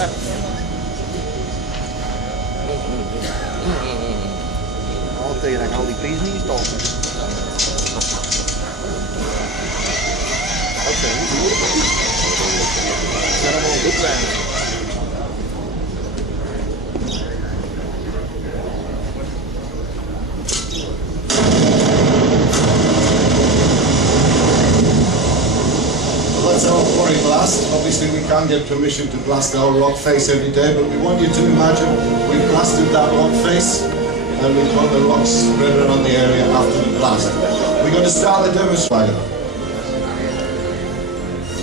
I'll tell you like how die peas niet stoppen. Oké, dat is wel goed zijn. That's our quarry blast. Obviously we can't get permission to blast our rock face every day, but we want you to imagine we blasted that rock face and we've got the rocks spread around the area after the blast. We're going to start the demonstrator.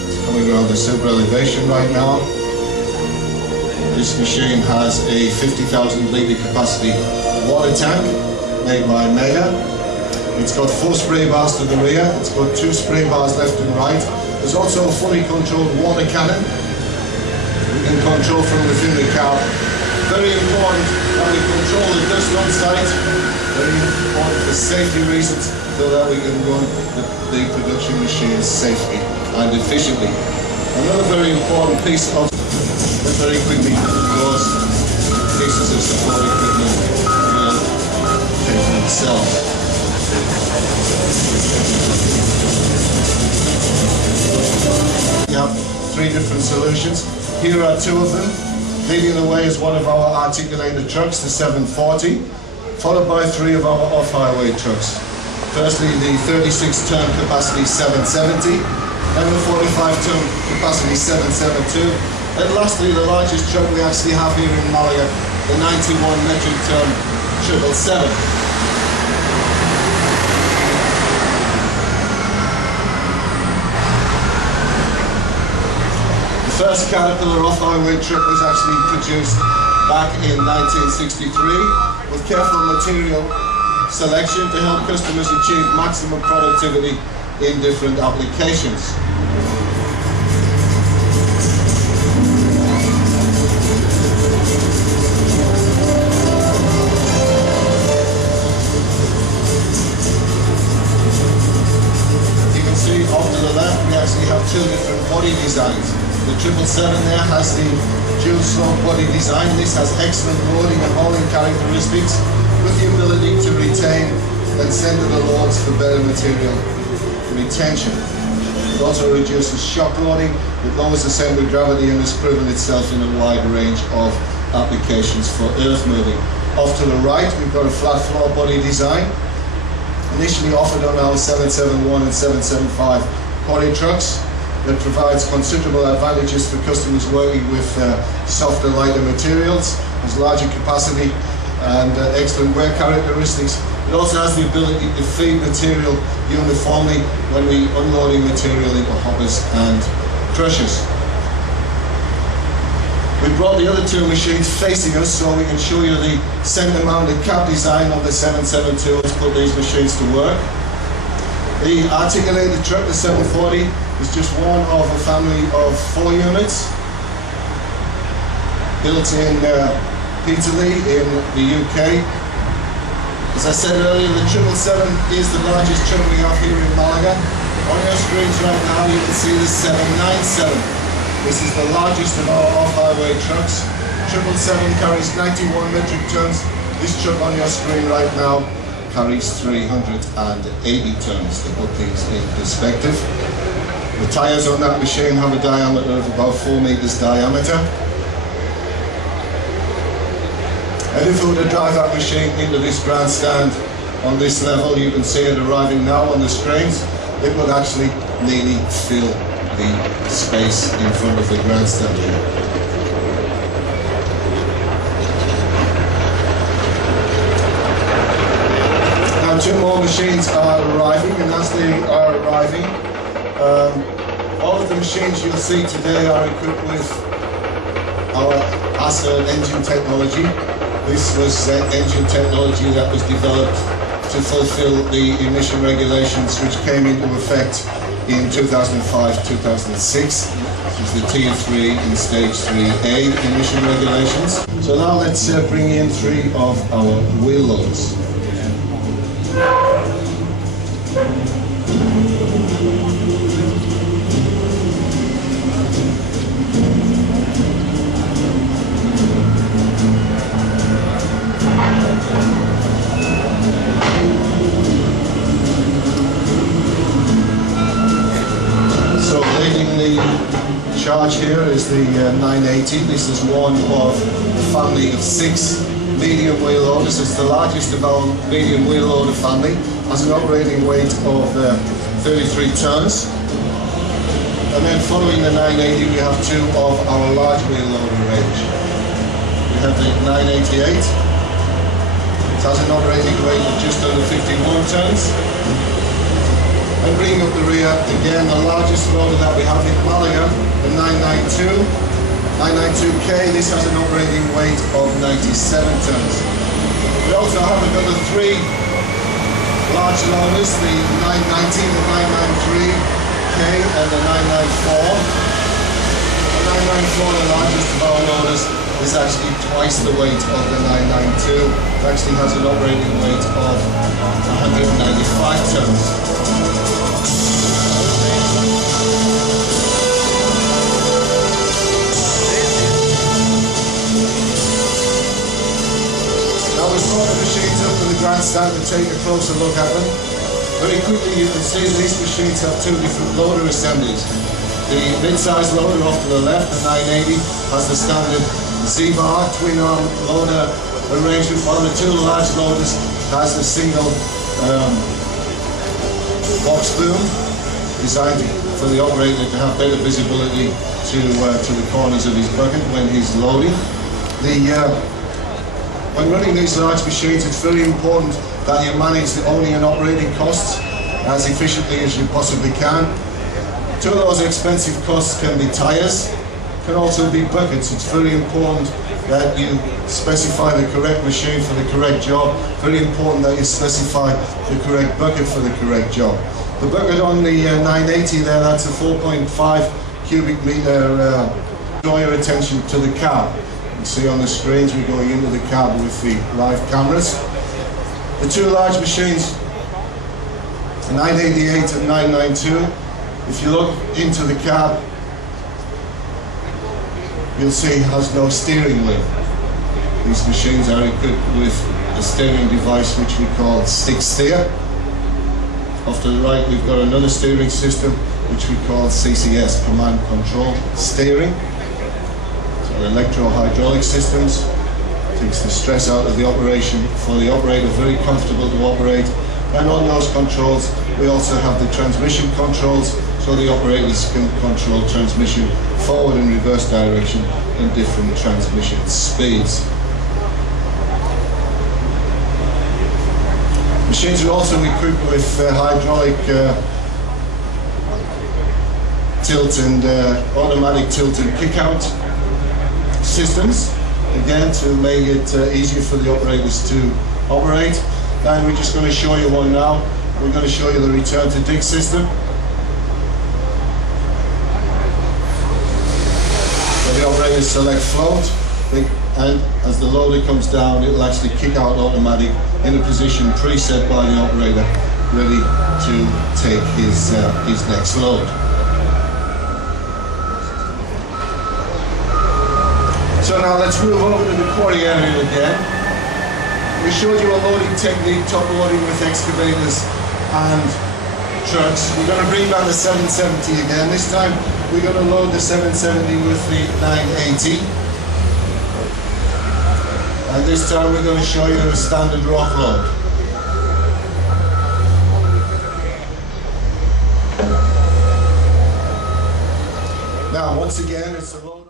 It's coming around the super elevation right now. This machine has a 50,000 litre capacity water tank made by Mega. It's got 4 spray bars to the rear, it's got 2 spray bars left and right. There's also a fully controlled water cannon we can control from within the car. Very important that we control the dust on site, very important for safety reasons, so that we can run the production machines safely and efficiently. Another very important piece of, very quickly, those pieces of support equipment will pay for themselves. We have 3 different solutions. Here are 2 of them. Leading the way is one of our articulated trucks, the 740, followed by 3 of our off-highway trucks. Firstly, the 36-ton capacity 770, then the 45-ton capacity 772, and lastly, the largest truck we actually have here in Malaga, the 91 metric ton 777. The first Caterpillar off-highway truck was actually produced back in 1963 with careful material selection to help customers achieve maximum productivity in different applications. You can see off to the left we actually have 2 different body designs. The 777 there has the dual slope body design. This has excellent loading and hauling characteristics with the ability to retain and center the loads for better material retention. It also reduces shock loading, it lowers the center of gravity and has proven itself in a wide range of applications for earth moving. Off to the right we've got a flat floor body design, initially offered on our 771 and 775 quarry trucks. That provides considerable advantages for customers working with softer, lighter materials, has larger capacity and excellent wear characteristics. It also has the ability to feed material uniformly when we unloading material into hoppers and crushers. We brought the other 2 machines facing us so we can show you the center-mounted cab design of the 772 to put these machines to work. The articulated truck, the 740, is just one of a family of 4 units built in Peterlee in the UK. As I said earlier, the 777 is the largest truck we have here in Malaga. On your screens right now you can see the 797. This is the largest of our off-highway trucks. 777 carries 91 metric tons. This truck on your screen right now carries 380 tons, to put things in perspective. The tyres on that machine have a diameter of about 4 meters diameter. And if we were to drive that machine into this grandstand on this level, you can see it arriving now on the screens, it would actually nearly fill the space in front of the grandstand here. Now 2 more machines are arriving, and as they are arriving, all of the machines you'll see today are equipped with our ASA engine technology. This was engine technology that was developed to fulfill the emission regulations which came into effect in 2005-2006. This is the Tier 3 and Stage 3A emission regulations. So now let's bring in 3 of our wheel loads. charge here is the 980. This is one of a family of 6 medium wheel loaders. It's the largest of our medium wheel loader family. Has an operating weight of 33 tons. And then following the 980 we have 2 of our large wheel loader range. We have the 988. It has an operating weight of just under 51 tons. And bringing up the rear, again the largest loader that we have in Malaga, the 992. 992K, this has an operating weight of 97 tons. We also have another 3 large loaders, the 990, the 993K and the 994. The 994, the largest of our loaders, is actually twice the weight of the 992. It actually has an operating weight of 195 tons. Now we've brought the machines up to the grandstand to take a closer look at them. Very quickly you can see these machines have 2 different loader assemblies. The mid-size loader off to the left, the 980, has the standard Z-bar twin arm loader arrangement, while the 2 large loaders has the single box boom designed for the operator to have better visibility to the corners of his bucket when he's loading. When running these large machines, it's very important that you manage the owning and operating costs as efficiently as you possibly can. 2 of those expensive costs can be tyres, can also be buckets. It's very important that you specify the correct machine for the correct job. Very important that you specify the correct bucket for the correct job. The bucket on the 980 there, that's a 4.5 cubic meter. Draw your attention to the cab. You can see on the screens we're going into the cab with the live cameras. The 2 large machines, the 988 and 992, if you look into the cab, you'll see it has no steering wheel. These machines are equipped with a steering device which we call stick steer. Off to the right we've got another steering system which we call CCS, command control steering. So electro-hydraulic systems, takes the stress out of the operation for the operator, very comfortable to operate. And on those controls we also have the transmission controls, so the operators can control transmission forward and reverse direction in different transmission speeds. Machines are also equipped with hydraulic tilt and automatic tilt and kick out systems, again to make it easier for the operators to operate. And we're just going to show you one now. We're going to show you the return to dig system. So the operators select float, and as the loader comes down, it will actually kick out automatic in a position preset by the operator, ready to take his next load. So now let's move over to the quarry area again. We showed you a loading technique, top loading with excavators and trucks. We're going to bring back the 770 again. This time we're going to load the 770 with the 980. And this time we're going to show you a standard rock load. Now once again it's a load.